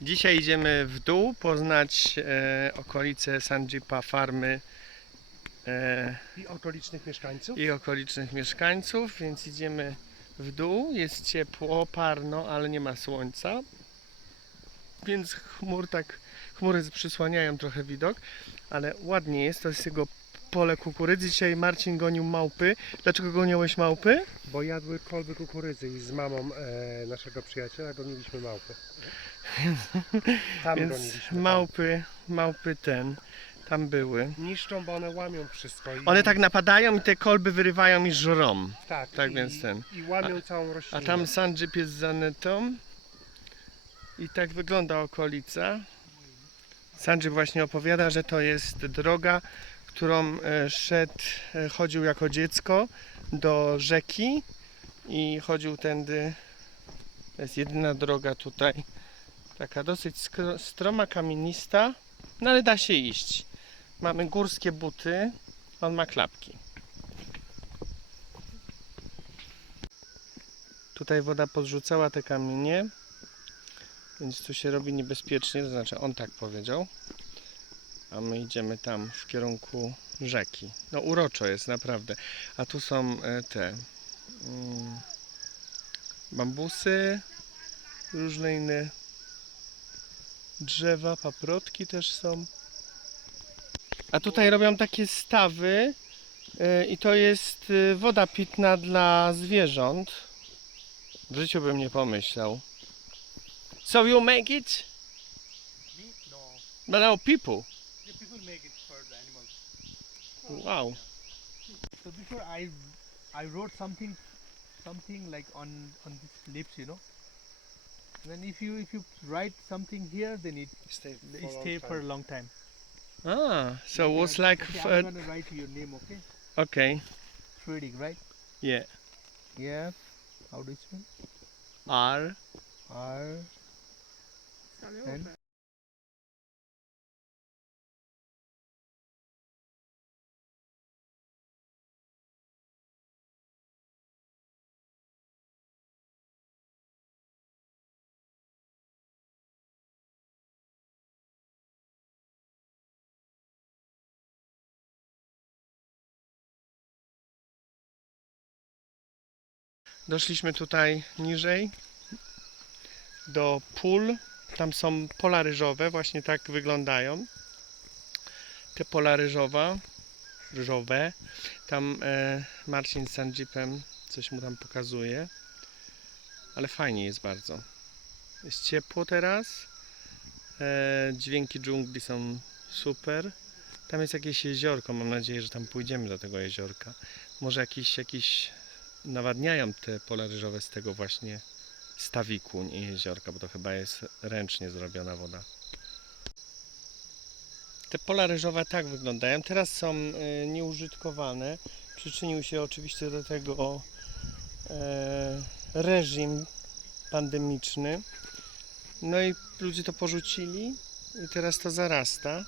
Dzisiaj idziemy w dół poznać e, okolice Sanjipa farmy e, I okolicznych mieszkańców. i okolicznych mieszkańców, więc idziemy w dół. Jest ciepło, parno, ale nie ma słońca. Więc chmur tak, chmury przysłaniają trochę widok, ale ładnie jest. To jest jego pole kukurydzy. Dzisiaj Marcin gonił małpy. Dlaczego goniłeś małpy? Bo jadły kolby kukurydzy i z mamą e, naszego przyjaciela goniliśmy małpy. Tam Więc goniliśmy. małpy, małpy ten, tam były. Tam. Niszczą, bo one łamią wszystko. I, One tak napadają i te kolby wyrywają i żrą. tak, tak i, więc ten. I łamią całą A roślinę. tam Sanjip jest za netą. I tak wygląda okolica. Sanjip właśnie opowiada, że to jest droga, którą e, szedł, e, chodził jako dziecko do rzeki i chodził tędy. To jest jedyna droga tutaj. Taka dosyć stroma, kamienista, no ale da się iść. Mamy górskie buty, on ma klapki. Tutaj woda podrzucała te kamienie, więc tu się robi niebezpiecznie, to znaczy on tak powiedział. A my idziemy tam w kierunku rzeki. No uroczo jest naprawdę. A tu są e, te mm, bambusy, różne inne drzewa, paprotki też są. A tutaj robią takie stawy e, i to jest e, woda pitna dla zwierząt. W życiu bym nie pomyślał. So you make it? Me? No. But no people. Yeah, people make it for the animals. Wow. So before I I wrote something something like on on these lips, you know. Then if you if you write something here, then it, Stay it stay for a long time. Ah, so was like okay, f- I'm uh, gonna write your name, okay? okay. Trading, right? Yeah. Yeah. How do you spell? R R N Doszliśmy tutaj niżej do pól. Tam są pola ryżowe, właśnie tak wyglądają. Te pola ryżowa, ryżowe. Tam e, Marcin z Sanjipem coś mu tam pokazuje. Ale fajnie jest bardzo. Jest ciepło teraz. E, dźwięki dżungli są super. Tam jest jakieś jeziorko. Mam nadzieję, że tam pójdziemy do tego jeziorka. Może jakiś, jakiś nawadniają te pola ryżowe z tego właśnie stawiku, nie jeziorka, bo to chyba jest ręcznie zrobiona woda. Te pola ryżowe tak wyglądają. Teraz są e, nieużytkowane. Przyczynił się oczywiście do tego e, reżim pandemiczny. No i ludzie to porzucili i teraz to zarasta.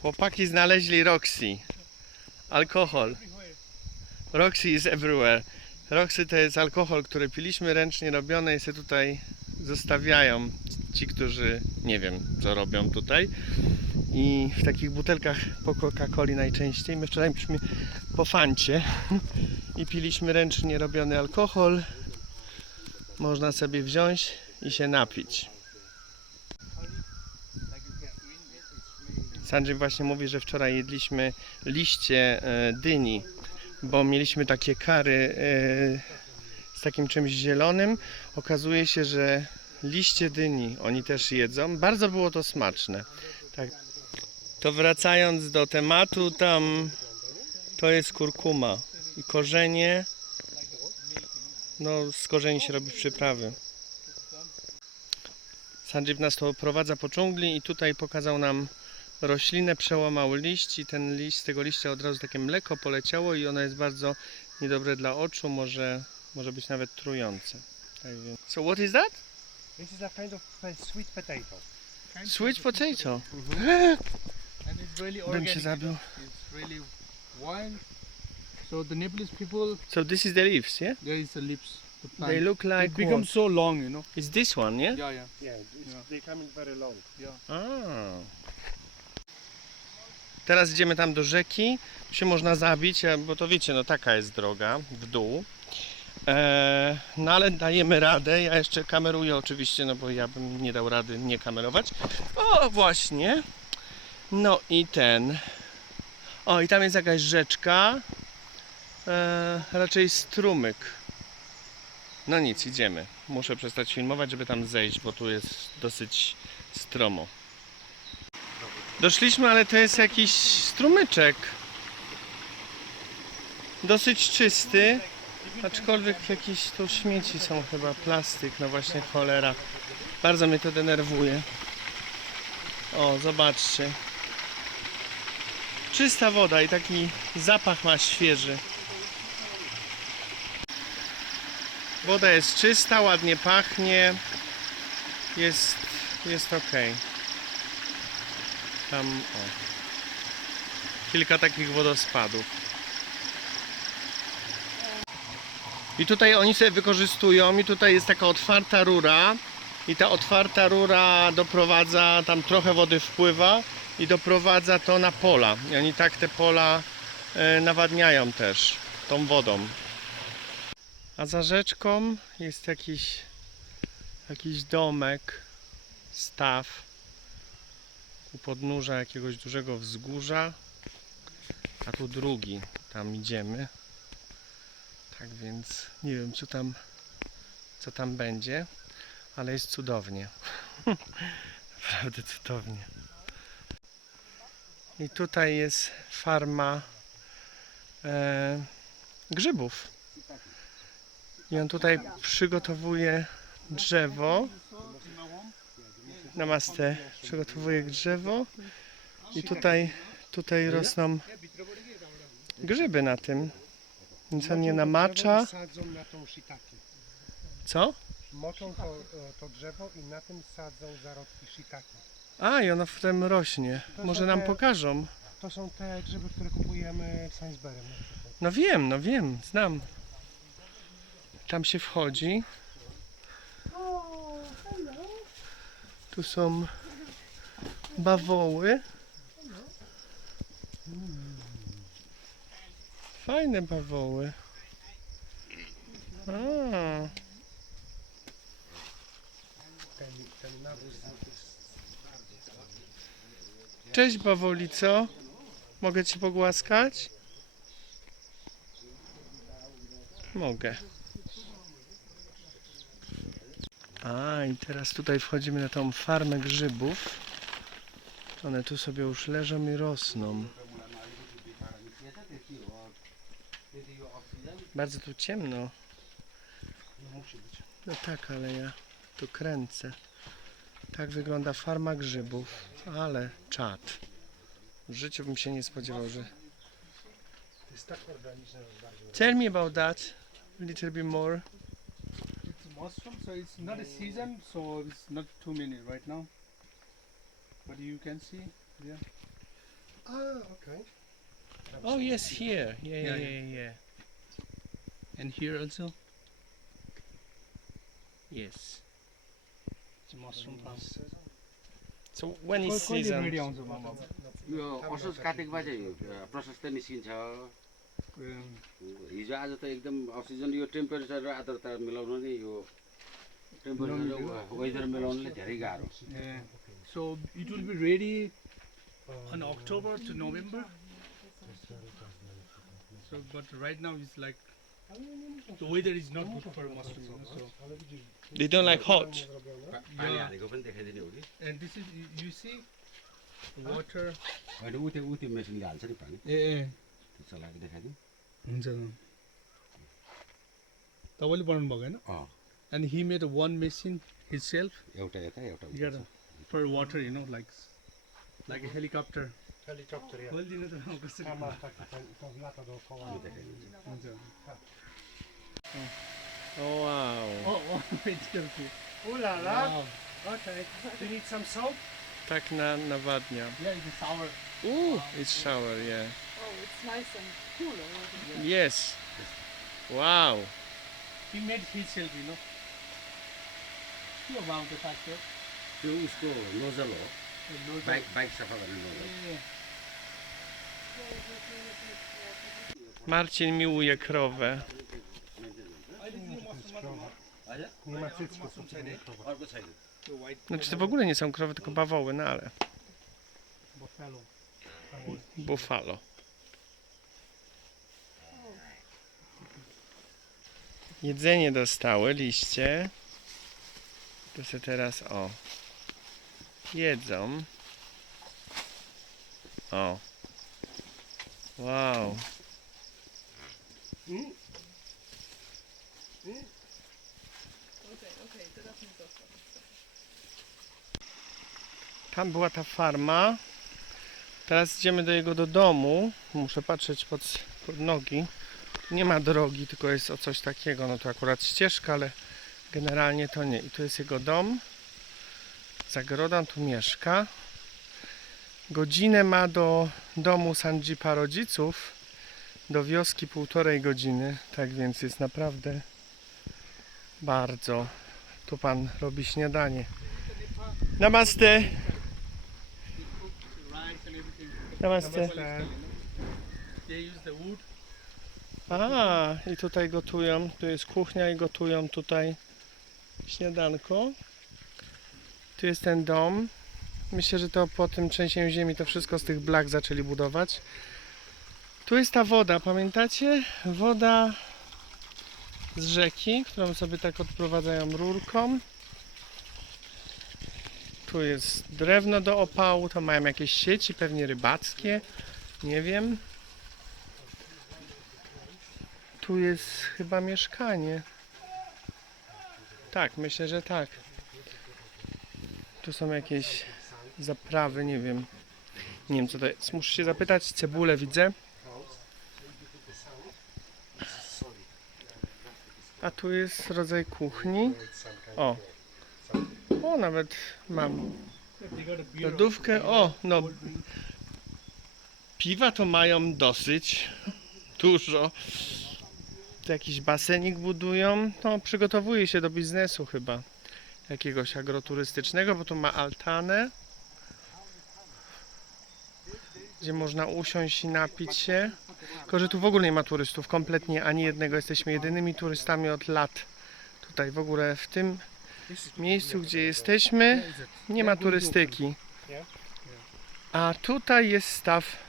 Chłopaki znaleźli Roxy. Alkohol. Roxy is everywhere. Roxy to jest alkohol, który piliśmy ręcznie robione i się tutaj zostawiają ci, którzy nie wiem co robią tutaj. I w takich butelkach po Coca-Coli najczęściej. My wczoraj piliśmy po fancie i piliśmy ręcznie robiony alkohol. Można sobie wziąć i się napić. Sanjay właśnie mówi, że wczoraj jedliśmy liście e, dyni bo mieliśmy takie kary e, z takim czymś zielonym. Okazuje się, że liście dyni oni też jedzą. Bardzo było to smaczne. Tak. To wracając do tematu, tam to jest kurkuma i korzenie. No, z korzeni się robi przyprawy. Sanjeev nas to prowadza po dżungli i tutaj pokazał nam roślinę, przełamał liść i ten liść, z tego liścia od razu takie mleko poleciało i ono jest bardzo niedobre dla oczu, może, może być nawet trujące. Tak więc. So what is that? This is a kind of sweet potato. Sweet potato. and it's really Bym organic. się zabił. It's really wild. So the Nepalese people, So this is the leaves, yeah? there is the lips. the plant. They look like it becomes what? so long, you know. Is this one, yeah? Yeah, yeah, Yeah, it's, Yeah. they come in very long. yeah. Teraz idziemy tam do rzeki. Tu się można zabić, e, bo to wiecie, no taka jest droga w dół. E, no ale dajemy radę. Ja jeszcze kameruję oczywiście, no bo ja bym nie dał rady nie kamerować. O, właśnie. No i ten. O, i tam jest jakaś rzeczka. E, raczej strumyk. No nic, idziemy. Muszę przestać filmować, żeby tam zejść, bo tu jest dosyć stromo. Doszliśmy, ale to jest jakiś strumyczek. Dosyć czysty, aczkolwiek jakieś tu śmieci są chyba, plastyk, no właśnie cholera. Bardzo mnie to denerwuje. O, zobaczcie. Czysta woda i taki zapach ma świeży. Woda jest czysta, ładnie pachnie. Jest, jest ok. Tam o. Kilka takich wodospadów. I tutaj oni sobie wykorzystują i tutaj jest taka otwarta rura i ta otwarta rura doprowadza, tam trochę wody wpływa i doprowadza to na pola. I oni tak te pola e, nawadniają też tą wodą. A za rzeczką jest jakiś jakiś domek, staw u podnóża jakiegoś dużego wzgórza, a tu drugi, tam idziemy. Tak więc nie wiem co tam co tam będzie, ale jest cudownie. Naprawdę cudownie. I tutaj jest farma e, grzybów. I on tutaj przygotowuje drzewo. Namaste. Przygotowuje drzewo. I tutaj, tutaj rosną grzyby na tym. Nic on nie namacza. Co? Moczą to, e, to drzewo i na tym sadzą zarodki shiitake. A, i ono potem rośnie. Może nam pokażą. To są te grzyby, które kupujemy w Sainsbury. No wiem, no wiem, znam. Tam się wchodzi. Tu są bawoły. Fajne bawoły. A, cześć bawolico. Mogę cię pogłaskać? Mogę. A, i teraz tutaj wchodzimy na tą farmę grzybów. One tu sobie już leżą i rosną. Bardzo tu ciemno. No tak, ale ja tu kręcę. Tak wygląda farma grzybów, ale czad. W życiu bym się nie spodziewał, że... Tell me about that a little bit more. It's mushroom, so it's not a season, so it's not too many right now. But you can see, yeah. A, okej. Oh yes, here. Yeah, yeah, Yeah, yeah, yeah. And here also, Yes. it's a mushroom farm. So when is कहिले season? Ready आउँछ मामा यो असोज काटेकोमा चाहिँ अ, प्रशस्त निस्किन्छ Um, हिजो आज त एकदम अक्सिजन यो टेम्परेचर र आर्द्रता मिलाउनु नै यो टेम्परेचर वेदर मिलाउनुले धेरै गाह्रो so it will be ready on October to November so but right now is like The weather is not good for mushroom, so they don't like hot. Yeah. And this is you see water. ए हुन्छ तपाईँले बनाउनु भएको होइन अँ and he made a one machine himself एउटा यता एउटा उता yeah, छ। for water you know like like a helicopter Helikopter jest. खोलिदिनु त अब कसरी Tam masz taki, ten, to lata dookoła. यो देखाइदिन्छ हुन्छ Oh wow. oh, oh, wait, careful. Ulala! Wow. Okay. Do you need some salt? Tak na, nawadnia. Yeah, it's a sour. Ooh, it's shower, yeah. Oh, it's nice and cool already. Yes. Wow. he made himself, you know. त्यो about the fact that त्यो उसको नोजल हो the nose bike bike सफा गर्ने nozzle Yeah. Marcin miłuje krowę. Nie ma cycków, to nie ma krowa. अर्को छैन The white Znaczy to w ogóle nie są krowy, tylko bawoły, no ale buffalo. Jedzenie dostały, liście. To sobie teraz, o, jedzą. O. Wow. Tam była ta farma. Teraz idziemy do jego do domu. Muszę patrzeć pod, pod nogi. Nie ma drogi, tylko jest o coś takiego. No to akurat ścieżka, ale generalnie to nie. I tu jest jego dom. Zagroda, on tu mieszka. Godzinę ma do domu Sanjipa rodziców. Do wioski półtorej godziny. Tak więc jest naprawdę bardzo. Tu pan robi śniadanie. Namaste. Everything. Namaste. They use the wood. A, i tutaj gotują. Tu jest kuchnia i gotują tutaj śniadanko. Tu jest ten dom. Myślę, że to po tym trzęsieniu ziemi to wszystko z tych blach zaczęli budować. Tu jest ta woda, pamiętacie? Woda z rzeki, którą sobie tak odprowadzają rurką. Tu jest drewno do opału, to mają jakieś sieci, pewnie rybackie. Nie wiem. Tu jest chyba mieszkanie. Tak, myślę, że tak. Tu są jakieś zaprawy, nie wiem. Nie wiem co to jest. Muszę się zapytać. Cebulę widzę. A tu jest rodzaj kuchni. O. O, nawet mam lodówkę. O, no. Piwa to mają dosyć. Dużo. Tu jakiś basenik budują. No, przygotowuje się do biznesu chyba. Jakiegoś agroturystycznego, bo tu ma altanę. Gdzie można usiąść i napić się. Tylko, że tu w ogóle nie ma turystów. Kompletnie ani jednego. Jesteśmy jedynymi turystami od lat. Tutaj w ogóle w tym miejscu, gdzie jesteśmy, nie ma turystyki. A tutaj jest staw.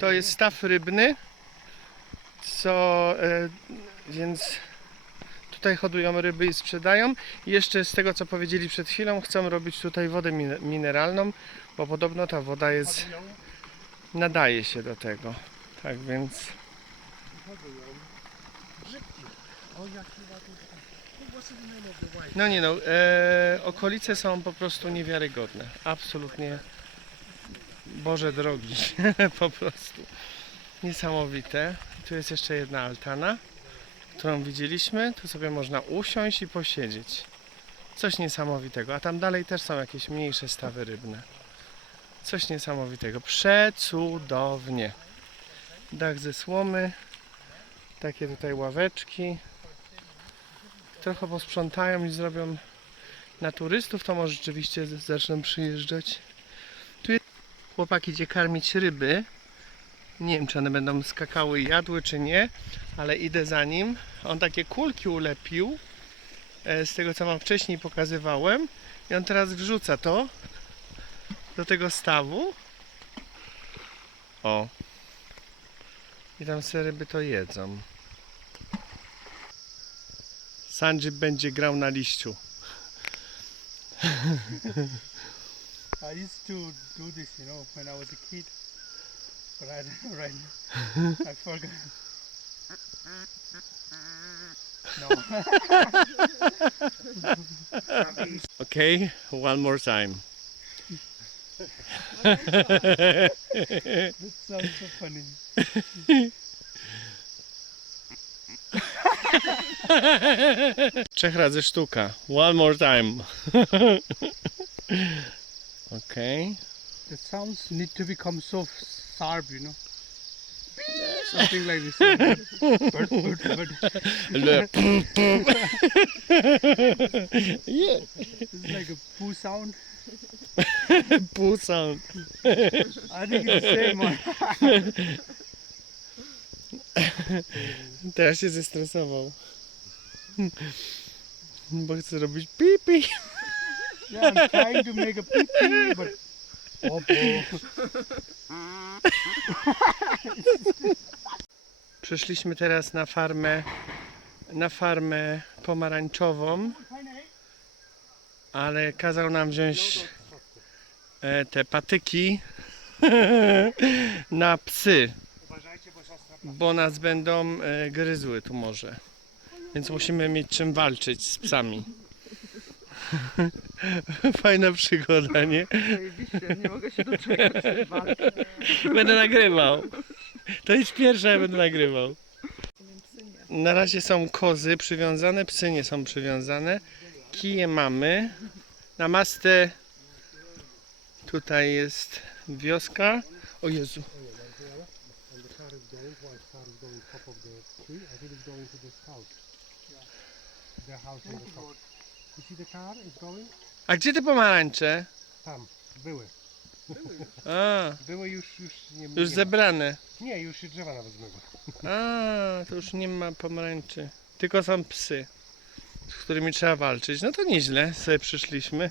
To jest staw rybny, co e, więc tutaj hodują ryby i sprzedają. I jeszcze z tego co powiedzieli przed chwilą, chcą robić tutaj wodę min- mineralną, bo podobno ta woda jest nadaje się do tego. Tak więc no nie no, e, okolice są po prostu niewiarygodne. Absolutnie Boże drogi, po prostu niesamowite. Tu jest jeszcze jedna altana, którą widzieliśmy. Tu sobie można usiąść i posiedzieć. Coś niesamowitego. A tam dalej też są jakieś mniejsze stawy rybne. Coś niesamowitego. Przecudownie. Dach ze słomy. Takie tutaj ławeczki. Trochę posprzątają i zrobią na turystów, to może rzeczywiście zaczną przyjeżdżać. Chłopak idzie karmić ryby. Nie wiem, czy one będą skakały i jadły, czy nie, ale idę za nim. On takie kulki ulepił, e, z tego co wam wcześniej pokazywałem. I on teraz wrzuca to do tego stawu. O. I tam sobie ryby to jedzą. Sanjib będzie grał na liściu. I used to do this, you know, when I was a kid. But I don't right now. I forgot. No. Okay, one more time. that sounds so funny. Trzech razy sztuka. One more time. Okay. The sounds need to become so sharp, you know. Something like this. but, but Le- yeah. it's like a poo sound. Pół sound. I think it's the same one. Teraz się zestresował. Bo chce robić pipi. Yeah, I'm trying to make a pee pee, but oh, oh. Teraz na farmę na farmę pomarańczową, ale kazał nam wziąć e, te patyki na psy, bo nas będą e, gryzły tu może. Więc musimy mieć czym walczyć z psami. Fajna przygoda, nie? Zajebiście, nie mogę się doczekać tej walki. Będę nagrywał. To jest pierwsze, ja będę nagrywał. Na razie są kozy przywiązane, psy nie są przywiązane. Kije mamy. Na mastę tutaj jest wioska. O Jezu. The house on the top. You see the car is going? A gdzie te pomarańcze? Tam, były. A, Były już, już nie, już nie ma. zebrane. Nie, już się drzewa nawet zmyły. A, to już nie ma pomarańczy. Tylko są psy, z którymi trzeba walczyć. No to nieźle, sobie przyszliśmy.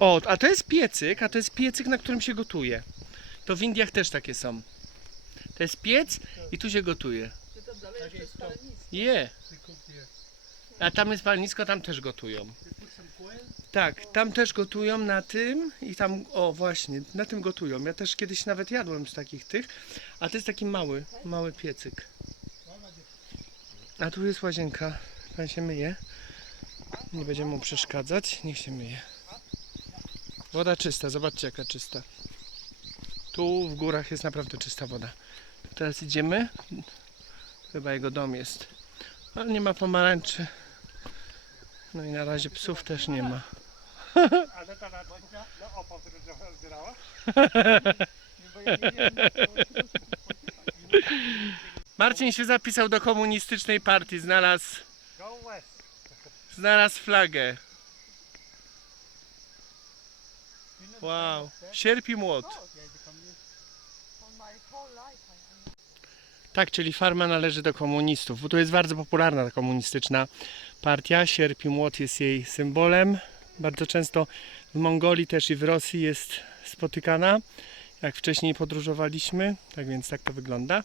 O, a to jest piecyk, a to jest piecyk, na którym się gotuje. To w Indiach też takie są. To jest piec i tu się gotuje. Czy tam dalej jeszcze jest palenisko? Je. A tam jest palnisko, tam też gotują. Tak, tam też gotują na tym i tam, o właśnie, na tym gotują. Ja też kiedyś nawet jadłem z takich tych, a to jest taki mały, mały piecyk. A tu jest łazienka, pan się myje. Nie będziemy mu przeszkadzać, niech się myje. Woda czysta, zobaczcie jaka czysta. Tu w górach jest naprawdę czysta woda. Teraz idziemy, chyba jego dom jest. Ale nie ma pomarańczy. No i na razie psów też nie ma. A ta na, na opał, zbierała? Marcin się zapisał do komunistycznej partii, znalazł, west. znalazł flagę. Wow, sierp i młot. Tak, czyli farma należy do komunistów, bo tu jest bardzo popularna ta komunistyczna partia. Sierp i młot jest jej symbolem. Bardzo często w Mongolii też i w Rosji jest spotykana, jak wcześniej podróżowaliśmy. Tak więc tak to wygląda.